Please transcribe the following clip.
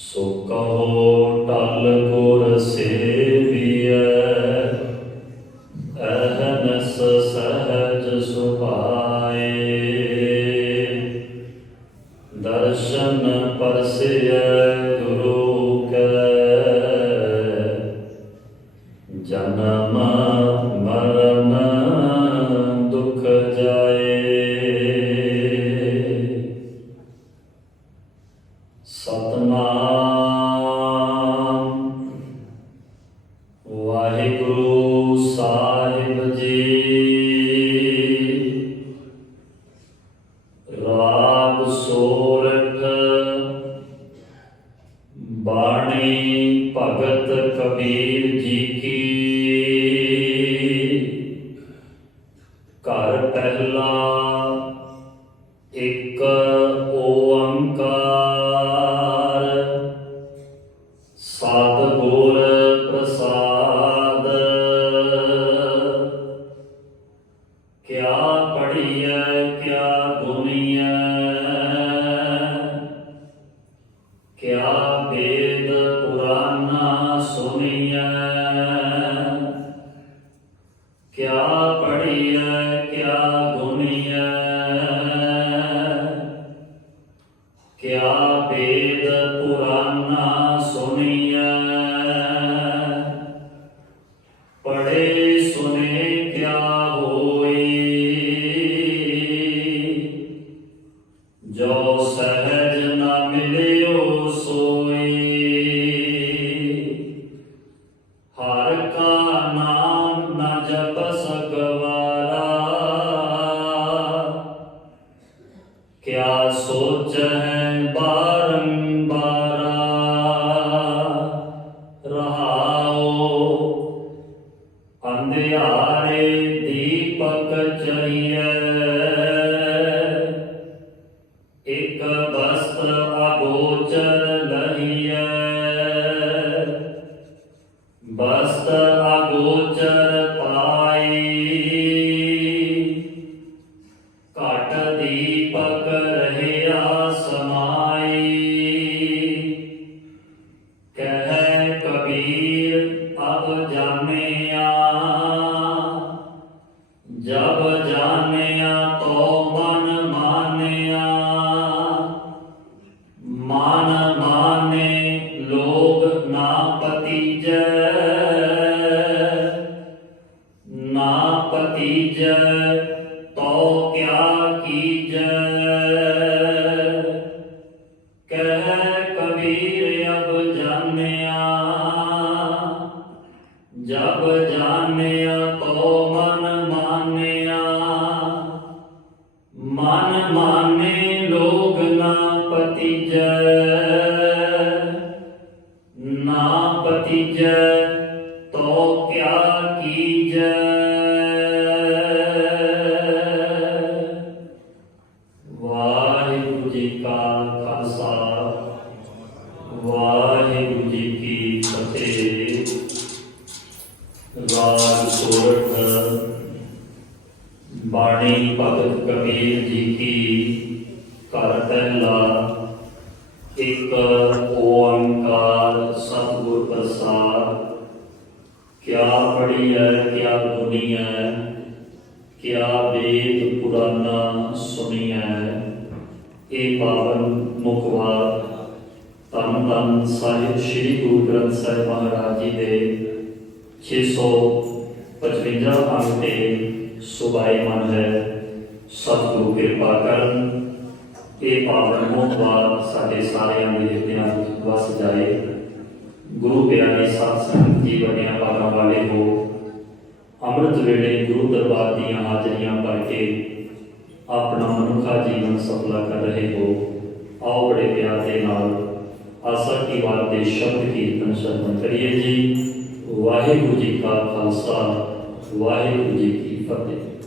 ਸੋ ਕਹੋ ਟਲ ਗੁਰ ਸੇਵੀਐ ਅਹਨਸ ਸਹਜ ਸੁਭਾਏ। ਦਰਸ਼ਨ ਪਰਸਿਐ ਗੁਰੂ ਕੈ ਜਨਮ ਸਤਨਾਮ। ਵਾਹਿਗੁਰੂ ਸਾਹਿਬ ਜੀ। ਰਾਗ ਸੋਰਠ ਬਾਣੀ ਭਗਤ ਕਬੀਰ ਜੀ ਕੀ। ਘਰ ਪਹਿਲਾ ਇੱਕ ਓੰਕਾਰ ਕਿਆ ਵੇਦ ਪੁਰਾਨਾ ਸੁਣੀਐ? ਕਿਆ ਪੜੀਐ ਕਿਆ ਗੁਨੀਐ ਕਿਆ ਵੇਦ ਪੁਰਾਨਾ ਸੁਣੀਐ? ਪੜੇ ਸੁਨੇ ਕਿਆ ਹੋਈ? ਜੋ ਸਹਿਜ ਨਾ ਮਿਲੇ ਅਗੋਚਰ ਪਾਈ। ਘਟ ਦੀਪਕ ਰਹਿਆ ਸਮਾਈ। ਕਹਿ ਕਬੀਰ, ਅਬ ਜਾਣਿਆ। ਜਬ ਜਾਣਿਆ ਤੋ ਮਨ ਮਾਨਿਆ। ਮਨ ਮਾਨੇ ਲੋਗ ਨਾ ਪਤੀਜੈ। ਨਾ ਤੋ ਕਿਆ ਕੀਜੈ? ਵਾਹਿਗੁਰੂ ਜੀ ਕਾ ਖਾਲਸਾ, ਵਾਹਿਗੁਰੂ ਜੀ ਕੀ ਫਤਿਹ। ਰਾਜ ਸੋਰਠ ਬਾਣੀ ਭਗਤ ਕਬੀਰ ਜੀ ਕੀ ਕਰ ਪਹਿਲਾ, ਇੱਕ ਕਿਆ ਵੇਦ ਪੁਰਾਨਾ ਸੁਣੀ ਇਹ ਪਾਵਨ ਮੁਖਵਾਰ ਧੰਨ ਧੰਨ ਸਾਹਿਬ, ਸ੍ਰੀ ਗੁਰੂ ਗ੍ਰੰਥ ਸਾਹਿਬ ਮਹਾਰਾਜ ਜੀ ਦੇ 655 ਅੰਗ ਤੇ ਸੁਭਾਈਮਾਨ ਹੈ। ਸਤਿਗੁਰੂ ਕਿਰਪਾ ਕਰਨ, ਇਹ ਪਾਵਨ ਮੁਖਵਾਰ ਸਾਡੇ ਸਾਰਿਆਂ ਦੇ ਹਿਰਦਿਆਂ ਵਿੱਚ ਵਸ ਜਾਏ। ਗੁਰੂ ਪਿਆਰੇ ਸਾਧ ਸੰਗਤ ਜੀ, ਬਣਿਆ ਪਾਰਾਂ ਵਾਲੇ ਹੋ ਅੰਮ੍ਰਿਤ ਵੇਲੇ ਗੁਰੂ ਦਰਬਾਰ ਦੀਆਂ ਹਾਜ਼ਰੀਆਂ ਭਰ ਕੇ ਆਪਣਾ ਮਨੁੱਖਾ ਜੀਵਨ ਸਫਲਾ ਕਰ ਰਹੇ ਹੋ। ਆਓ ਬੜੇ ਪਿਆਰ ਦੇ ਨਾਲ ਆਸਾ ਕੀ ਬਾਤ ਦੇ ਸ਼ਬਦ ਕੀਰਤਨ ਸਰਵਨ ਕਰੀਏ ਜੀ। ਵਾਹਿਗੁਰੂ ਜੀ ਕਾ ਖਾਲਸਾ, ਵਾਹਿਗੁਰੂ ਜੀ ਕੀ ਫਤਿਹ।